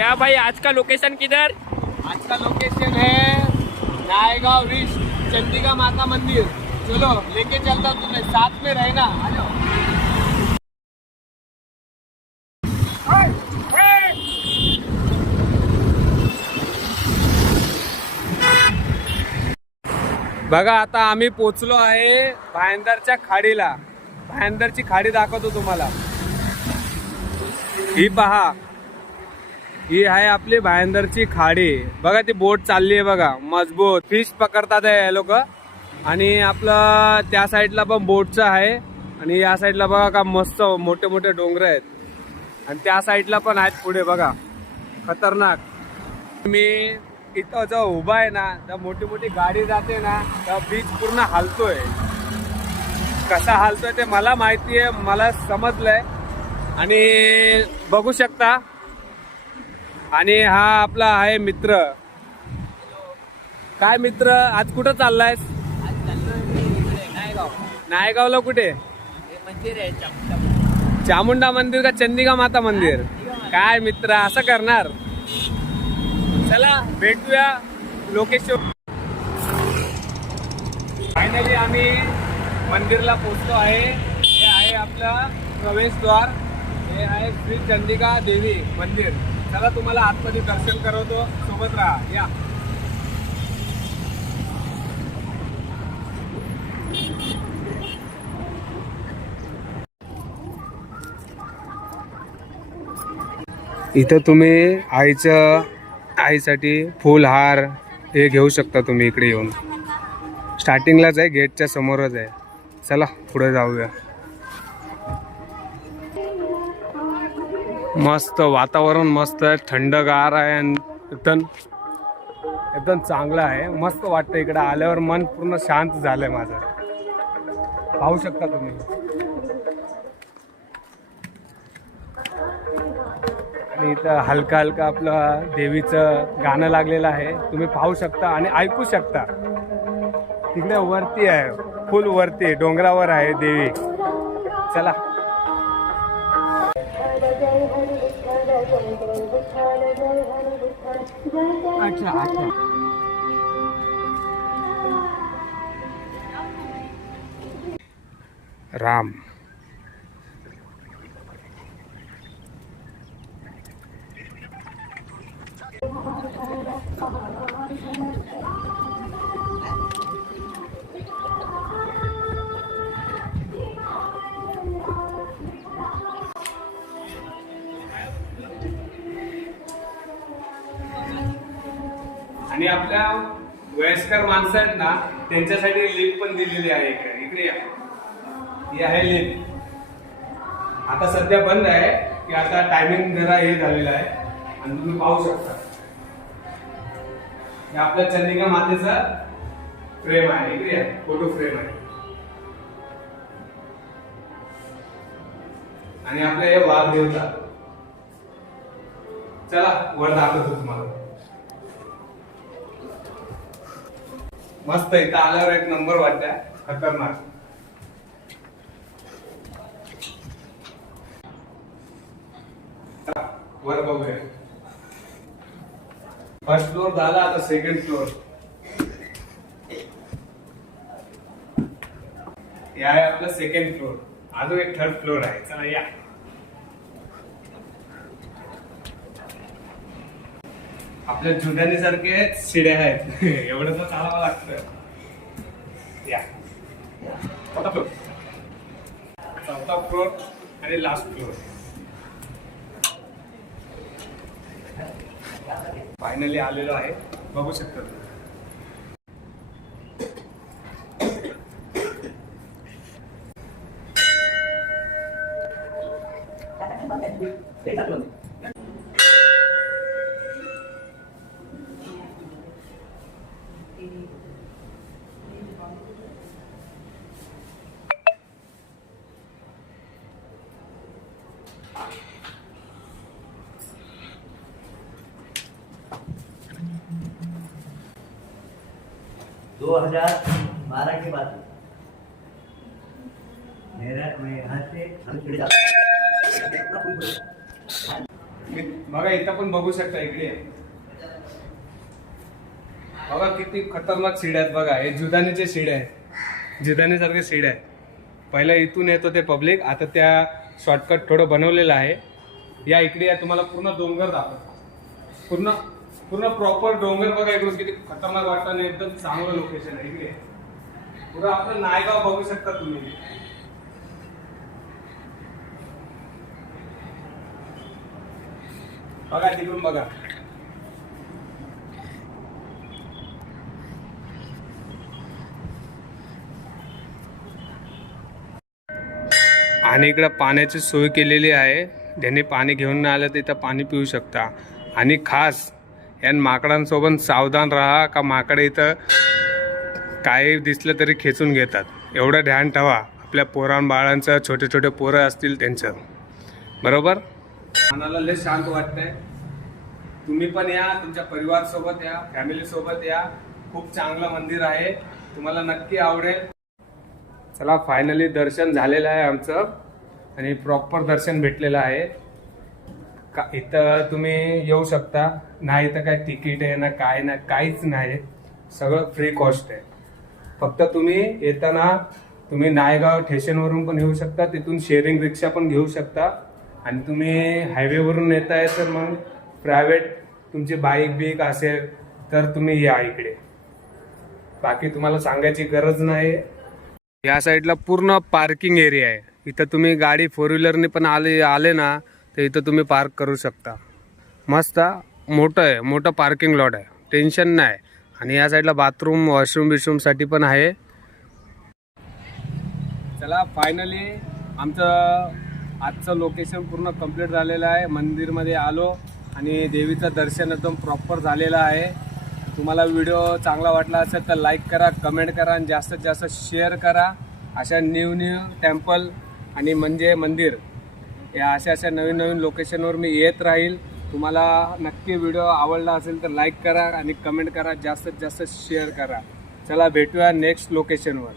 क्या भाई आज का लोकेशन किधर? आज का लोकेशन है नायगांव ईस्ट चंडिका माता मंदिर। चलो लेके चलता हूँ तुम्हें, साथ में रहना। आ जाओ। बघा आता आम्ही पोचलो आहे भायंदरच्या खाडीला। भायंदरची खाडी दाखवतो तुम्हाला। ही पहा, ही आहे आपली भायंदरची खाडी। बघा ती बोट चालली आहे बघा, मजबूत फिश पकडतात हे लोक। आणि आपलं त्या साईडला पण बोटचं आहे आणि या साईडला बघा का मस्त मोठे मोठे डोंगर आहेत आणि त्या साईडला पण आहेत पुढे बघा, खतरनाक। मी इथं जो उभा आहे ना, तर मोठी मोठी गाडी जाते ना, तर बीच पूर्ण हालतोय। कसा हालतोय ते मला माहिती आहे, मला समजलंय आणि बघू शकता। आणि हा आपला आहे मित्र। काय मित्र, आज कुठं चाललायस? नायगावला कुठे? मंदिर आहे चामुंडा मंदिर का चंडिका माता मंदिर? काय मित्र असं करणार? चला भेटूया लोकेशन। फायनली आम्ही मंदिरला पोहोचलो आहे। हे आहे आपला प्रवेशद्वार, हे आहे श्री चंडिका देवी मंदिर। चला तुम्हाला आतमध्ये दर्शन करवतो, सोबत राहा या। इथं तुम्ही आईसाठी फुल हार हे घेऊ शकता तुम्ही इकडे येऊन। स्टार्टिंगलाच आहे, गेटच्या समोरच आहे। चला पुढे जाऊया। मस्त वातावरण, मस्त आहे, थंडगार आहे आणि एकदम चांगलं आहे। मस्त वाटतं इकडे आल्यावर, मन पूर्ण शांत झालंय माझं। पाहू शकता तुम्ही। आणि इथं हलका हलका आपलं देवीचं गाणं लागलेलं आहे, तुम्ही पाहू शकता आणि ऐकू शकता। तिकडे वरती आहे, फुल वरती डोंगरावर आहे देवी। चला अच्छा अच्छा। राम आणि आपल्या वयस्कर माणसं आहेत ना, त्यांच्यासाठी लिफ्ट पण दिलेली आहे। इकडे इकडे या, ही आहे लिफ्ट। आता सध्या बंद आहे की आता टायमिंग जरा हे झालेलं आहे आणि तुम्ही पाहू शकता। हे आपल्या चंडिका मातेचा फ्रेम आहे, इकडे या, फोटो फ्रेम आहे। आणि आपल्या हे वाघ देवता। चला वर दाखवतो तुम्हाला। मस्त, इथं आल्यावर एक नंबर वाटतंय, खतरनाक। वर बघूया। फर्स्ट फ्लोर झाला, आता सेकंड फ्लोर। हे आहे आपलं सेकंड फ्लोर, अजून एक थर्ड फ्लोर आहे। चला या। आपल्या जुन्यानी सारखे शिड्या आहेत, एवढं तर चालावं लागतं। या चौथा फ्लोर, चौथा फ्लोर आणि लास्ट फ्लोर। फायनली आलेलो आहे, बघू शकता तुम्ही। दो 2012 के बाद मैं यहाँ से बघा इथं पण बघू शकता इकडे. बघा किती खतरनाक सीड्या आहेत बघा. हे जुदानीचे सीड आहे, जुदानीसारखे सीड आहे. पहिला इथून येत होते पब्लिक, आता त्या शॉर्टकट थोडं बनवलेलं आहे. या इकडे या, तुम्हाला पूर्ण डोंगर दाखवतो. पूर्ण पूर्ण प्रॉपर डोंगर बघा इकडून किती खतरनाक वाटतं आणि एकदम चांगलं लोकेशन आहे इकडे. पुढं आपलं नायगाव बघू शकता तुम्ही. बघा तिकडून बघा. आणि इकडं पाण्याची सोय केलेली आहे. ज्यांनी पाणी घेऊन नाही आलं तर इथं पाणी पिऊ शकता. आणि खास या माकडांसोबत सावधान राहा, का माकडे इथं काही दिसलं तरी खेचून घेतात. एवढं ध्यान ठेवा आपल्या बाळांचं, छोटे छोटे पोरं असतील त्यांचं, बरोबर. मनाला लय शांत वाटतंय. तुम्ही पण या, तुमच्या परिवारसोबत या, फॅमिलीसोबत या. खूप चांगलं मंदिर आहे, तुम्हाला नक्की आवडेल. चला फायनली दर्शन झालेलं आहे आमचं आणि प्रॉपर दर्शन भेटलेलं आहे. का इथं तुम्ही येऊ शकता. ना इथं काय तिकीट आहे ना काय ना, काहीच नाही, सगळं फ्री कॉस्ट आहे. फक्त तुम्ही येताना तुम्ही नायगाव स्टेशनवरून पण येऊ शकता, तिथून शेअरिंग रिक्षा पण घेऊ शकता. आणि तुम्ही हायवेवरून येताय तर मग प्रायव्हेट तुमची बाईक बीक असेल तर तुम्ही या इकडे. बाकी तुम्हाला सांगायची गरज नाही. या साईडला पूर्ण पार्किंग एरिया आहे. इथं तुम्ही गाडी 4 व्हीलरने पण आले ना तर इथं तुम्ही पार्क करू शकता. मस्त मोठं आहे, मोठं पार्किंग लॉट आहे, टेन्शन नाही. आणि या साईडला बाथरूम वॉशरूमसाठी पण आहे. चला फायनली आमचं आजचं लोकेशन पूर्ण कंप्लीट झालेलं आहे. मंदिरमध्ये आलो आणि देवीचं दर्शन एकदम प्रॉपर झालेलं आहे. तुम्हाला व्हिडिओ चांगला वाटला असेल तर लाईक करा, कमेंट करा आणि जास्तीत जास्त शेअर करा. अशा न्यू टेम्पल आणि म्हणजे मंदिर या अशा नवीन लोकेशनवर मी येत राहील. तुम्हाला नक्की व्हिडिओ आवडला असेल तर लाईक करा आणि कमेंट करा, जास्तीत जास्त शेअर करा. चला भेटूया नेक्स्ट लोकेशनवर.